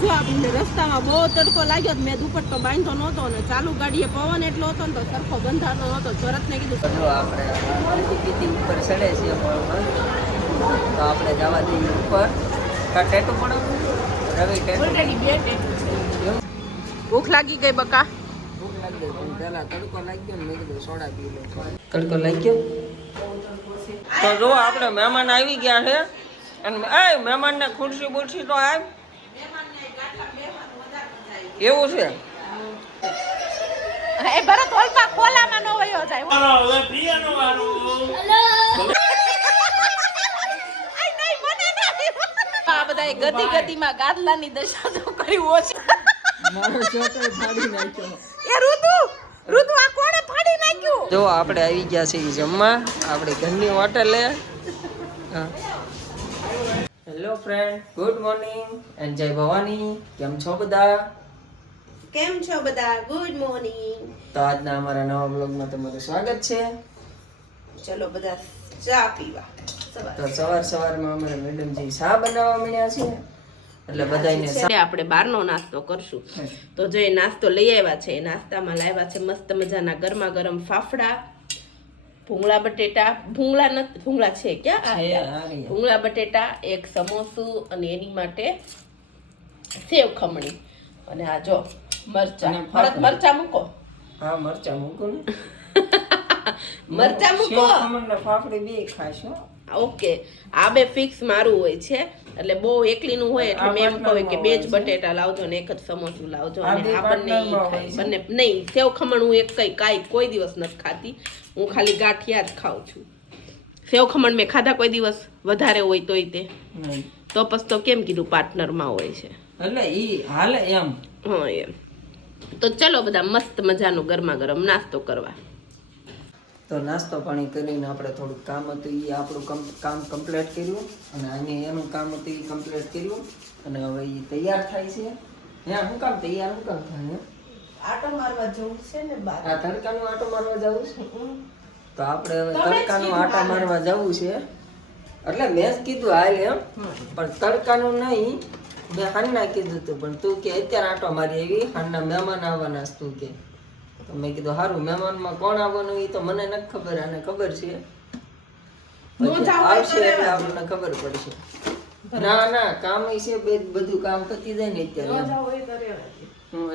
જો આપણે રસ્તામાં બહુ તડકો લાગ્યો, મેં દુપટ્ટો બાંધતો નહોતો ને ચાલુ ગાડીએ પવન એટલો હતો ને તો સરખો બંધાતો નહોતો. ભરતને કીધું જો આપણે પીતી ઉપર ચડે છે તો આપણે જવા દઈએ ઉપર. ટેટુ પડો રવિ ટેટુ ઓલરેડી 2 ટેટુ છે. ભૂખ લાગી ગઈ બકા? ભૂખ લાગી ગઈ પણ પહેલા તડકો લાગ્યો ને મેં કીધું સોડા પી લો. તડકો લાગ્યો તો જો આપણે મહેમાન આવી ગયા છે અને એ મહેમાનને ખુરશી બુરશી તો આવ એવું છે. એ ભરત ઓલપા ખોલામાં નો વયો જાય. હવે પ્રિયાનો વારો. આઈ નહીં મને નહીં. આ બધા ગદી ગદીમાં ગાદલાની દશા તો કરી ઓછી. મારો ચોટો ફાડી નાખ્યો. એ ઋતુ આ કોણે ફાડી નાખ્યું? જો આપણે આવી ગયા છીએ જમવા આપણે ઘરની હોટલે. Hello friend, good morning and જય ભવાની. કેમ છો બધા? કેમ છો બધા? Good morning. તો આજના અમારા નવા બ્લોગમાં તમારું સ્વાગત છે. ચલો બધા ચા પીવા. તો સવારમાં અમારા મેડમજી ચા બનાવવા મળ્યા છે એટલે બધાને આપણે બહારનો નાસ્તો કરશું. તો જો એ નાસ્તો લઈ આવ્યા છે, એ નાસ્તામાં લાવ્યા છે મસ્ત મજાના ગરમા ગરમ ફાફડા, ભૂંગળા બટેટા, ભૂંગળા છે ક્યાં? ભૂંગળા બટેટા, એક સમોસું અને એની માટે સેવ ખમણી અને આ જો મરચા. મરચા મૂકો. હા મરચા મૂકો ને. મરચા મૂકો. ફાફડી બે ખાશો. ઓકે, આ બે ફિક્સ મારું હોય છે એટલે બહુ એકલીનું હોય એટલે મેં એમ કહું કે 2 જ બટેટા લાવજો ને 1 જ સમોસું લાવજો અને આ બંને ખાય. બંને નહીં, સેવ ખમણ હું એક કોઈ દિવસ નથી ખાતી. હું ખાલી ગાંઠિયા જ ખાઉં છું. સેવ ખમણ મેં ખાધા કોઈ દિવસ વધારે હોય તોય તે તો પછી તો કેમ કીધું પાર્ટનરમાં હોય છે એટલે ઈ હાલે એમ. હા એમ. તો ચલો બધા મસ્ત મજાનું ગરમા ગરમ નાસ્તો કરવા. તો નાસ્તો પાણી કરીને આપણે થોડુંક કામ હતું એ આપણું કામ કમ્પ્લીટ કર્યું અને અહીંયા એનું કામ હતું એ કમ્પ્લીટ કર્યું અને હવે એ તૈયાર થાય છે. ત્યાં શું કામ તૈયાર શું કામ થાય? આટો મારવા જવું છે ને બહાર. આ તડકાનો આટો મારવા જવું છે. તો આપણે હવે તડકાનો આટો મારવા જવું છે એટલે મેં જ કીધું હાલ એમ, પણ તડકાનું નહીં, મેં હાલના કીધું હતું પણ તું કે અત્યારે આટો મારી આવી, હાલના મહેમાન આવવાના તું કે. તો મેં કીધું સારું, મહેમાનમાં કોણ આવવાનું એ તો મને નથી ખબર, આને ખબર છે. આવશે એટલે આપણને ખબર પડશે. ના કામ છે બધું કામ પતી જાય ને અત્યારે.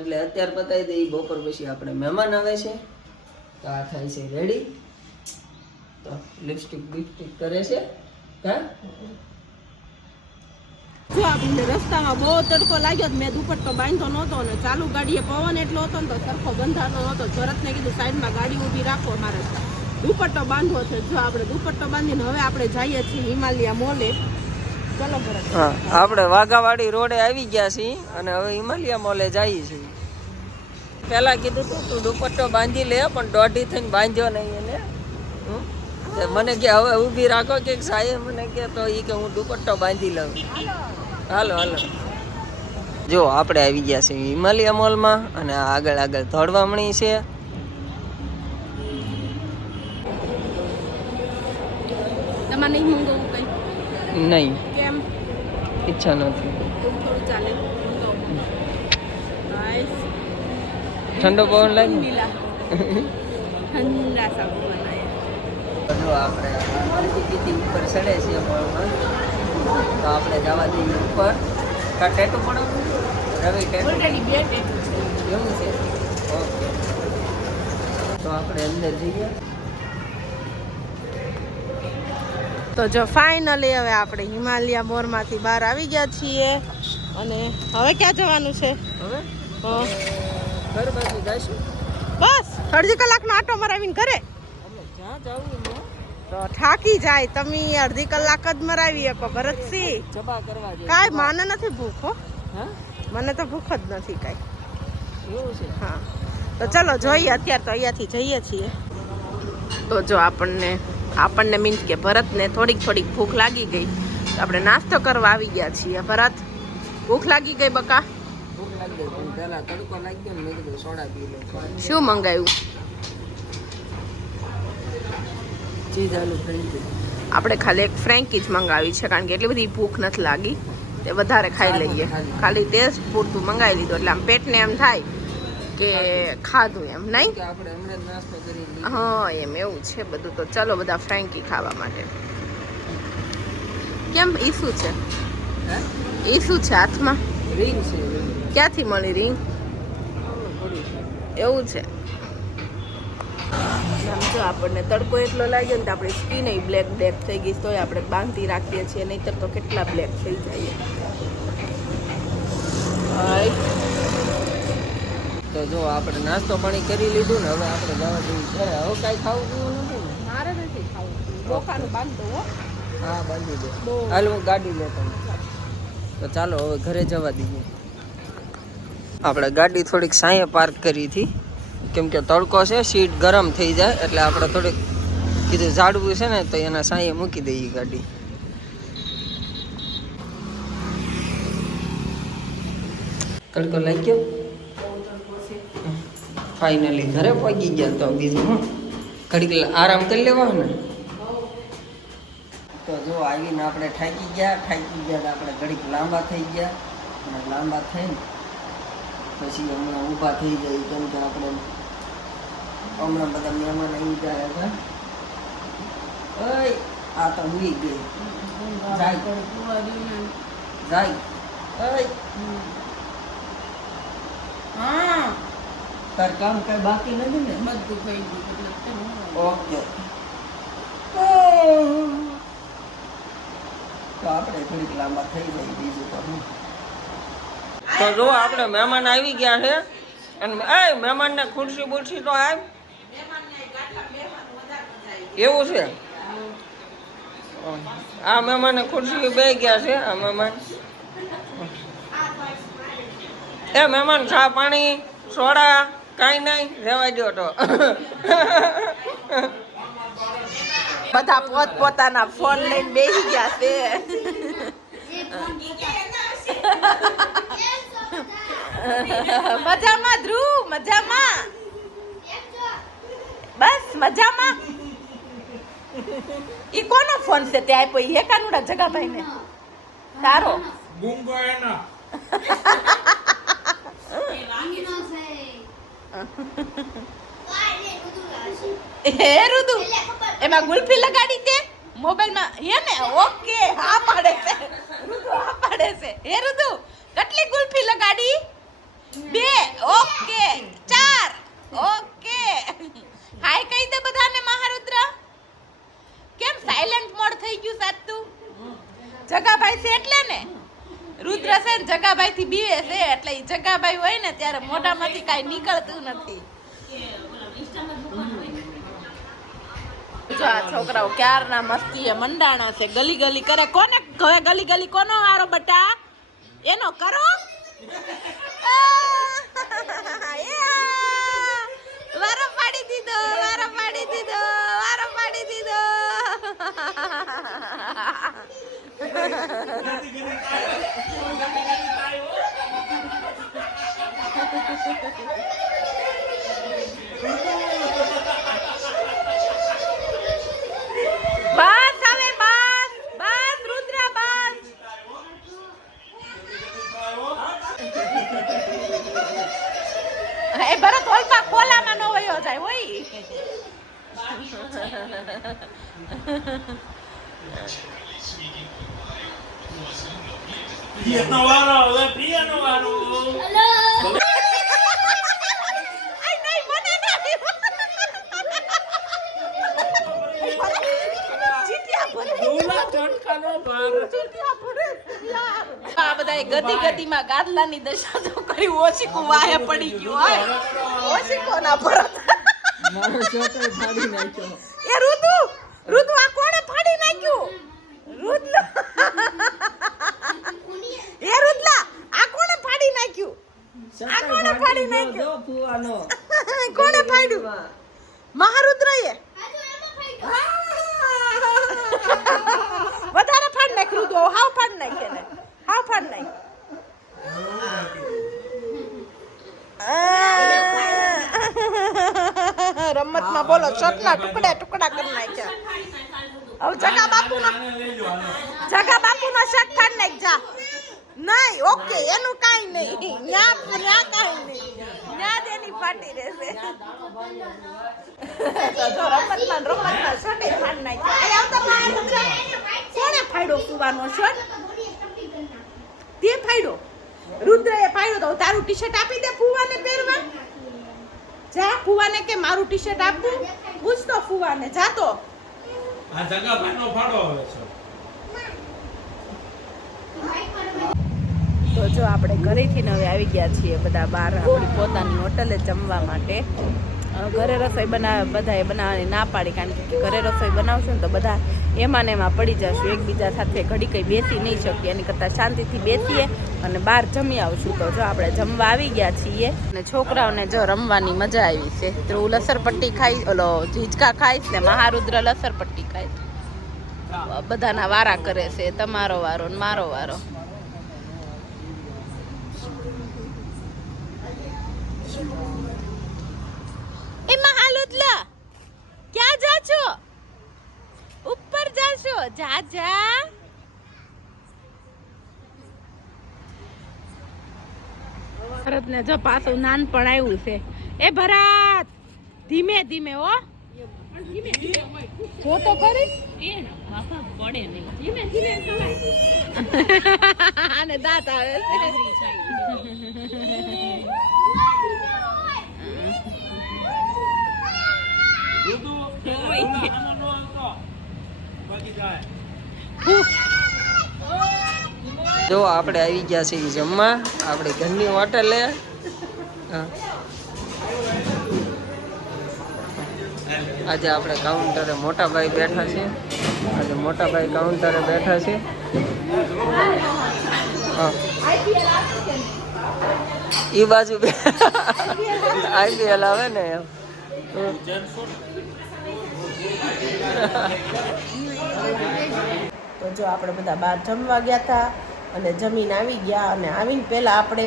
એટલે અત્યારે પતાવી દઈએ, બપોર પછી આપણે મહેમાન આવે છે તો આ થાય છે રેડી. તો લિપસ્ટિક બિપસ્ટિક કરે છે. હા જો આપણે રસ્તામાં બહુ તડકો લાગ્યો, મેં દુપટ્ટો બાંધતો નહોતો ને ચાલુ ગાડીએ પવન એટલો હતો ને તો સરખો બંધાતો નહોતો. ભરતને કીધું સાઈડમાં ગાડી ઊભી રાખો, મારે દુપટ્ટો બાંધવો છે. જો આપણે દુપટ્ટો બાંધીને હવે આપણે જઈએ છીએ હિમાલયા મોલે. ચલો ભરત. હા, આપણે વાઘાવાડી રોડે આવી ગયા છીએ અને હવે હિમાલયા મોલે જઈએ છીએ. પહેલા કીધું તું દુપટ્ટો બાંધી લે પણ દોઢી થઈને બાંધ્યો નહીં એને. મને કે હવે ઊભી રાખો કે સાહેબ મને કે તો એ કે હું દુપટ્ટો બાંધી લઉં. હાલો જો આપણે આવી ગયા છીએ હિમાલયા મોલમાં અને આગળ દોડવા મળી છે. તમારે નહીં મંગાવવું કઈ? નહીં, કેમ? ઈચ્છા નથી. થોડું ચાલે. ઠંડો પવન લાગે. ઠંડા સાબુ બનાવ્યા. જો આપણે પીતી ઉપર ચડે છે મોલમાં તો આપણે જવા દઈએ ઉપર. ટેટુ પડો રવિ ટેટુ ઓલરેડી 2 ટેટુ છે. એવું છે. ઓકે, તો આપણે અંદર જઈએ. તો જો ફાઇનલી હવે આપણે હિમાલયા મોરમાંથી બહાર આવી ગયા છીએ અને હવે ક્યાં જવાનું છે? હવે ઘર બાજુ જઈશું. બસ અડધી કલાકનો આટો મરાવીને ઘરે. જ્યાં જવું તો થાકી જાય તમે, અડધી કલાક જ મરાવી શકો ભરતસિંહ. જબા કરવા જઈએ. કાંઈ મને નથી ભૂખ હો. હા મને તો ભૂખ જ નથી કાંઈ. એવું છે. હા તો ચલો જોઈએ, અત્યારે તો અહીંયાથી જઈએ છીએ. તો જો આપણને મીન્સ કે ભરતને થોડીક ભૂખ લાગી ગઈ તો આપણે નાસ્તો કરવા આવી ગયા છીએ. ભરત ભૂખ લાગી ગઈ બકા? ભૂખ લાગી ગઈ પણ પહેલા તડકો લાગ્યો ને મેં કીધું સોડા પી લો. શું મંગાવ્યું? ચીઝ આલુ ફ્રેન્કી. આપણે ખાલી એક ફ્રેન્કી જ મંગાવી છે કારણ કે એટલી બધી ભૂખ નથી લાગી. તે વધારે ખાઈ લઈએ. ખાલી ટેસ્ટ પૂરતું મંગાવી લીધું એટલે આમ પેટને એમ થાય કે ખાધું એમ નહીં. આપણે હમણાં નાસ્તો કરી હા એમ એવું છે બધું. તો ચલો બધા ફ્રેન્કી ખાવા માટે. કેમ ઈસુ છે? ઈસુ છે હાથમાં? રીંગ છે. ક્યાંથી મળી રીંગ? એવું છે. આમ જો આપણને તડકો એટલો લાગ્યો ને તો આપણી સ્કીન બ્લેક થઈ ગઈ, તોય આપણે બાંધી રાખીએ છીએ, નહીંતર તો કેટલા બ્લેક થઈ જાય. તો જો આપણે નાસ્તો પાણી કરી લીધું ને હવે આપણે જવા જેવું છે. હવે કાંઈ ખાવું પીવું નથી ને? મારે નથી ખાવું. ડોકાનું બાંધો હો. હા બાંધી દે. હાલ હું ગાડી લેતો. તો ચાલો હવે ઘરે જવા દઈએ. આપણે ગાડી થોડીક સાંયે પાર્ક કરી હતી કેમ કે તડકો છે, સીટ ગરમ થઈ જાય એટલે આપણે થોડીક કીધું ઝાડવું છે ને તો એના સાંયે મૂકી દઈએ ગાડી. તડકો લાગી ગયો. ફાઇનલી ઘરે પહોંચી ગયા. તો બીજું હું ઘડીક આરામ કરી લેવા ને. તો જો આવીને આપણે થાકી ગયા તો આપણે ઘડીક લાંબા થઈ ગયા અને લાંબા થઈને પછી હમણાં ઊભા થઈ જાય કેમ કે આપણે હમણાં બધા મહેમાન આવી જાય હતા. ઓય આ તો હુઈ ગઈ. જાય ઓય હા તાર કામ કઈ બાકી નથી ને? બધું થઈ ગયું. ઓકે. તો આપણે થોડીક લાંબા થઈ જાય બીજું તો હું. તો જો આપણે મહેમાન આવી ગયા છે અને એ મહેમાનને ખુરશી બુરશી તો આવ. એવું છે? આ મહેમાનને ખુરશી બે ગયા છે. આ મહેમાન એ મહેમાન ચા પાણી સોડા કાંઈ નહીં રહેવા દો. તો બધા પોત પોતાના ફોન લઈને બેસી ગયા છે. મજામાં ધ્રુવ? મજામાં? બસ મજામાં. ઈ કોનો ફોન છે તે આપ્યો? ઈ કાનુડા જગાભાઈ ને તારો? ગુંગો એનો. હે રુદુ એમાં ગુલ્ફી લગાડી તે મોબાઈલમાં હે ને? ઓકે હા પાડે છે રુદુ, હા પાડે છે. હે રુદુ કેટલી ગુલ્ફી લગાડી? 2. ઓકે 4. ઓકે હાય કહી દે બધાને. મહારુદ્ર કેમ સાયલેન્ટ મોડ થઈ ગયું સાતું? જગાભાઈ છે એટલે ને. રુદ્ર છે ને જગાભાઈ થી બીવે છે એટલે ઈ જગાભાઈ હોય ને ત્યારે મોઢામાંથી કાઈ નીકળતું નથી. જો આ છોકરાઓ ક્યારના મસ્તીએ મંડાણા છે, ગલી ગલી કરે. કોને હવે ગલી ગલી કોનો વારો બટા? એનો કરો. વારો પાડી દીધો, વારો પાડી દીધો, વારો પાડી દીધો. બસ હવે બસ બસ રુદ્ર બસ. એ ભરત ઓલપા ખોલામાં નો વયો જાય હોય. પ્રિયાનો વારો હવે પ્રિયાનો વારો. આ બધા ગતિ ગતિમાં ગાદલાની દશા તો કરી ઓશીકો વાહે પડી ગયો. હોય ઓશીકો ના ભરત મારો ચોટો ફાડી નાખ્યો. એ રુદુ રુદુ આ કોણે ફાડી નાખ્યું? રુદલા એ રુદલા આ કોણે ફાડી નાખ્યું? આ કોણે ફાડી નાખ્યું? ફુવાનો કોણે ફાડ્યું? મહારુદ્રએ વધારે ફાડ નાખ રુદુ. હાવ ફાડ નાખ એને, હાવ ફાડ નાખ. રમતમાં બોલો શર્ટના ટુકડા ટુકડા કરી નાખ્યા. હવે જગા બાપુનો શર્ટ ફાડ નાખ જા. નહીં ઓકે એનું કાંઈ નહીં ન્યા કાંઈ નહીં ન્યા તેની ફાટી રહેશે તો જો રમતમાં શોટે ફાડ નાખ્યા આ આવતા બહાર કોણે ફાડ્યો ફુવાનો શોટ તે ફાડ્યો રુદ્રએ ફાડ્યો તો તારું ટી-શર્ટ આપી દે ફુવાને પહેરવા જા ફુવાને કે મારું ટી-શર્ટ આપું પૂછતો ફુવાને જા તો આ જગા ભાઈનો ફાડો આવે છે તો જો આપણે ઘરેથી હવે આવી ગયા છીએ બધા બહાર આપણી પોતાની હોટલે જમવા માટે ઘરે રસોઈ બધાએ બનાવવાની ના પાડી કારણ કે ઘરે રસોઈ બનાવશું ને તો બધા એમાં ને એમાં પડી જશું એકબીજા સાથે ઘડી કંઈ બેસી નહીં શકીએ એની કરતાં શાંતિથી બેસીએ અને બહાર જમી આવશું તો જો આપણે જમવા આવી ગયા છીએ અને છોકરાઓને જો રમવાની મજા આવી છે તો હું લસરપટ્ટી ખાઈ ઓલો ઝીચકા ખાઈશ ને મહારુદ્ર લસરપટ્ટી ખાઈશ બધાના વારા કરે છે તમારો વારો ને મારો વારો એ મહાલુદલા ક્યાં જા છો ઉપર જાશો જા જા ભરતને જો પાછું નાનપણ આવ્યું છે એ ભરત ધીમે ધીમે હો જો તો ખરી પડે નહીં ધીમે ધીમે અને દાંત આવે છે જો આપણે આવી ગયા છીએ જમવા આપણી ઘરની હોટલે આજે આપણે કાઉન્ટરે મોટાભાઈ બેઠા છે આજે મોટાભાઈ કાઉન્ટરે બેઠા છે એ બાજુ આઈપીએલ આવે ને એમ તો જો આપણે બધા બહાર જમવા ગયા હતા અને જમીન આવી ગયા અને આવીને પહેલાં આપણે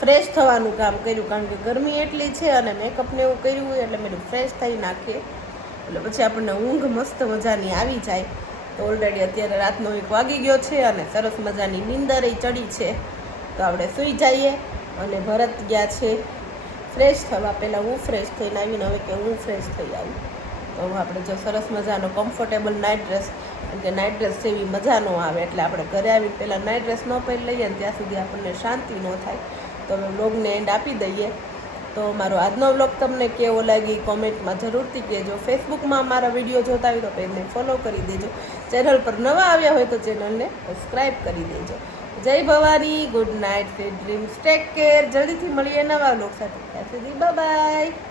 ફ્રેશ થવાનું કામ કર્યું કારણ કે ગરમી એટલી છે અને મેકઅપને એવું કર્યું હોય એટલે મેં ફ્રેશ થઈ નાખીએ એટલે પછી આપણને ઊંઘ મસ્ત મજાની આવી જાય તો ઓલરેડી અત્યારે રાતનો 1 વાગી ગયો છે અને સરસ મજાની નીંદરે ચડી છે તો આપણે સૂઈ જઈએ અને ભરત ગયા છે ફ્રેશ થવા પહેલાં હું ફ્રેશ થઈને આવીને હવે કે હું ફ્રેશ થઈ આવું તો આપણે જો સરસ મજાનો કમ્ફર્ટેબલ નાઇટ ડ્રેસ કારણ કે નાઇટ ડ્રેસ જેવી મજા ન આવે એટલે આપણે ઘરે આવીને પહેલાં નાઇટ ડ્રેસ ન પહેરી લઈએ ને ત્યાં સુધી આપણને શાંતિ ન થાય તો હવે વ્લોગને એન્ડ આપી દઈએ તો મારો આજનો વ્લોગ તમને કેવો લાગી કોમેન્ટમાં જરૂરથી કહેજો ફેસબુકમાં મારા વિડીયો જોતા હોય તો પેજને ફોલો કરી દેજો ચેનલ પર નવા આવ્યા હોય તો ચેનલને સબસ્ક્રાઈબ કરી દેજો જય Bhavani good night sweet dreams take care જલ્દીથી મળીએ નવા વ્લોગ સાથે ત્યાં સુધી બાય બાય